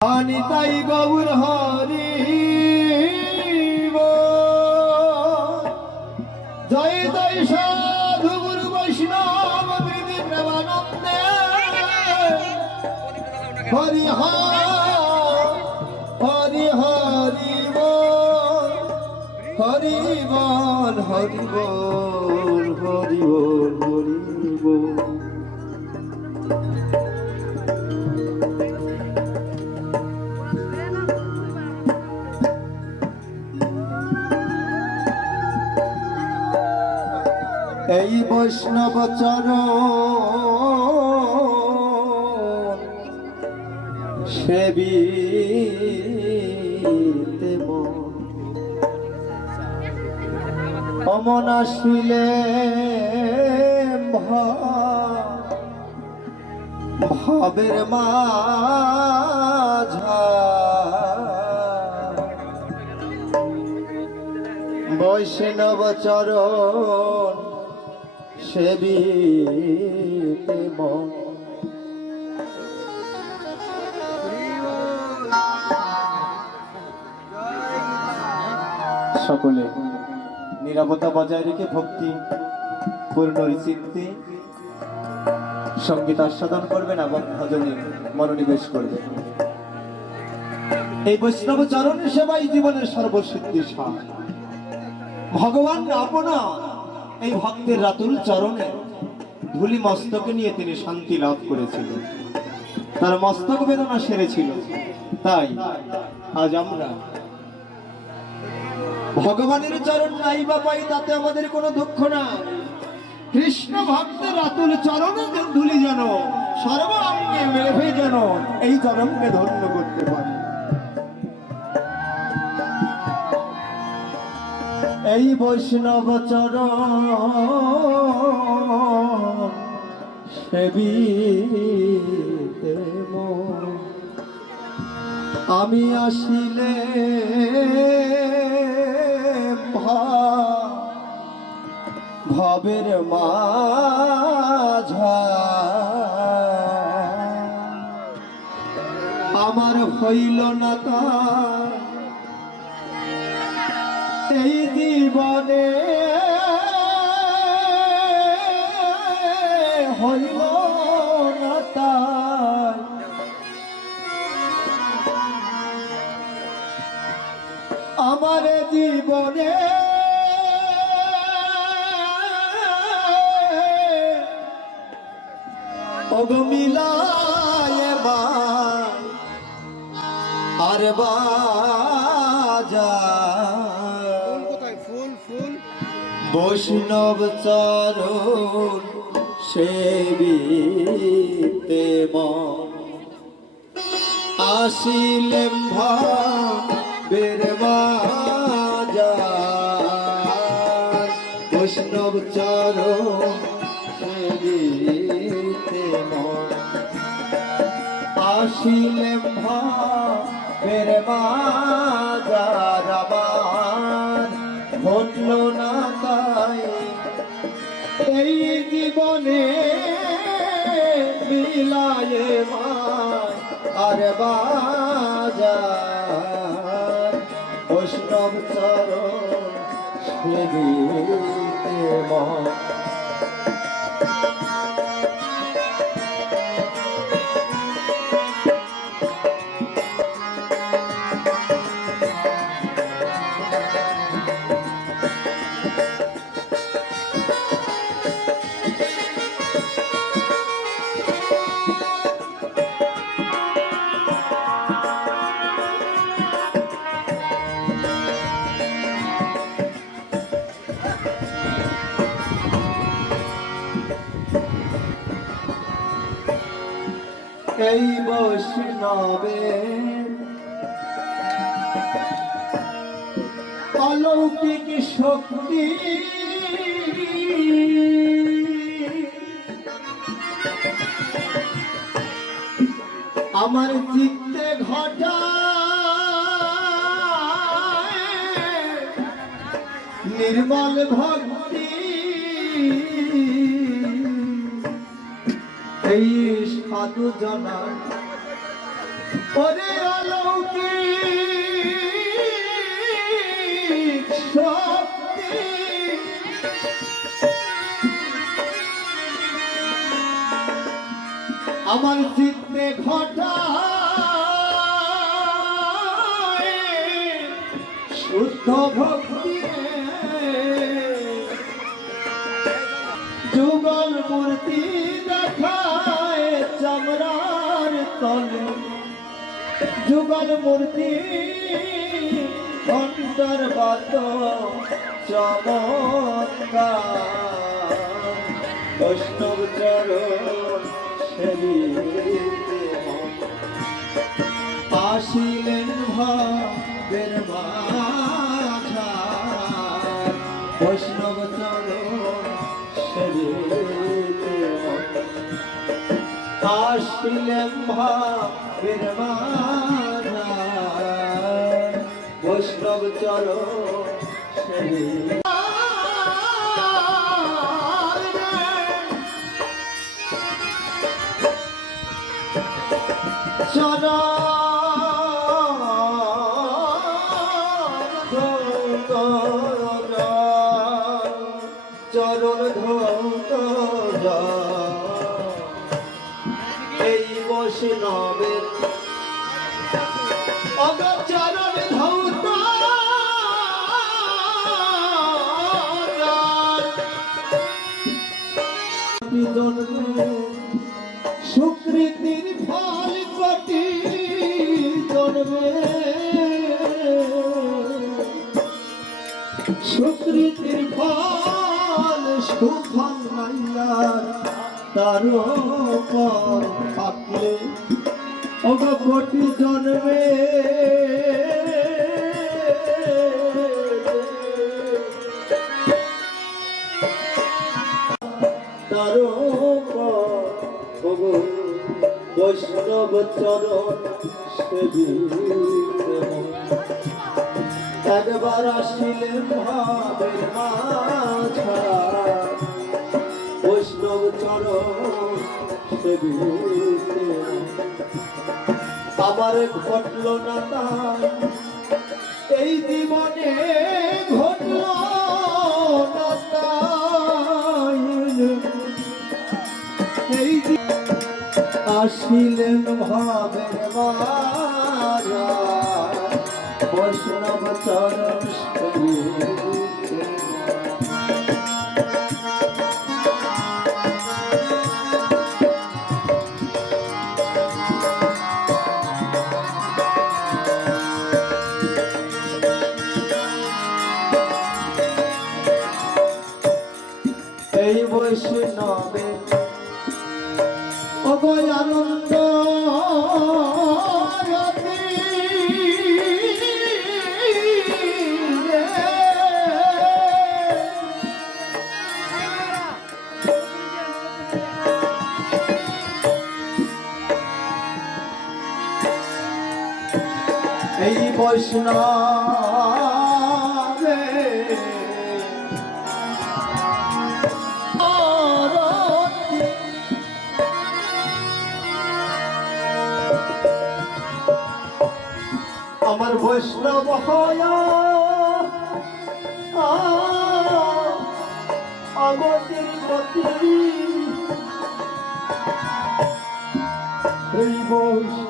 অনিতাই গৌর হরি জয় জয় সাধু গুরু বৈষ্ণব প্রীতি প্রেমানন্দে। হরি হরি হরি হরি বল হরি বল হরি বল। এই বৈষ্ণব চরণ সেবিতে অমন আসিলে ভাবের মাঝা বৈষ্ণব চরণ সেবিতে সকলে নিরাপত্তা বজায় রেখে ভক্তি, পূর্ণ চিত্তে সংগীত আস্বাদন করবেন এবং ভজনে মনোনিবেশ করবেন। এই বৈষ্ণব চরণের সেবাই জীবনের সর্বসিদ্ধি সার ভগবান আপনা এই ভক্তের রাতুল চরণে ধুলি মস্তকে নিয়ে তিনি শান্তি লাভ করেছিলেন। তার মস্তক বেদনা সেরেছিল। তাই আজ আমরা ভগবানের চরণ নাই বা পাই, তাতে আমাদের কোনো দুঃখ না কৃষ্ণ ভক্তের রাতুল চরণে ধুলি যেন সর্বাঙ্গে মেঘে যেন, এই চরণকে ধন্য করতে পারে। এই বৈষ্ণব চরণ সেবিতে। আমি আসিলে ভবের মাঝা আমার হইল না তা জীবনে হইল আমার জীবনে বৈষ্ণব চরণ সেবিতে মন বৈষ্ণব চরণ সেবিতে মন আসিলেম ভাবের মিলায়ে মায় আর বাজার। বৈষ্ণব চর মন এই বৈষ্ণবে। অলৌকিক শক্তি। আমার চিত্তে ঘটা নির্মল ভক্তি। এই দুজনা। ওরে অলৌকিক শক্তি। আমার চিত্তে ঘটা শুদ্ধ ভক্ত। যুগল মূর্তি ঘণ্টার বাত চমৎকার বৈষ্ণব চরণ। আসিলেন ভাবের মাঝার আসিলেন ভাবের মাঝার বৈষ্ণব চরণ সেবিতে চরণ সুকৃতির ফল সুফল মাইয়ার তার পর থাকলে অগ কোটি জন্মে। তার পর বৈষ্ণব চরণ সেবিতে একবার আসিলেন বৈষ্ণব চরণ সেবিতে। ঘটল না তাই এই জীবনে ঘটল এই আসিলেন ভাবের বৈষ্ণব এই বৈষ্ণবে অবয় আনন্দ এই বৈষ্ণবে। আমার বৈষ্ণব হয়। গতি এই বৈষ্ণব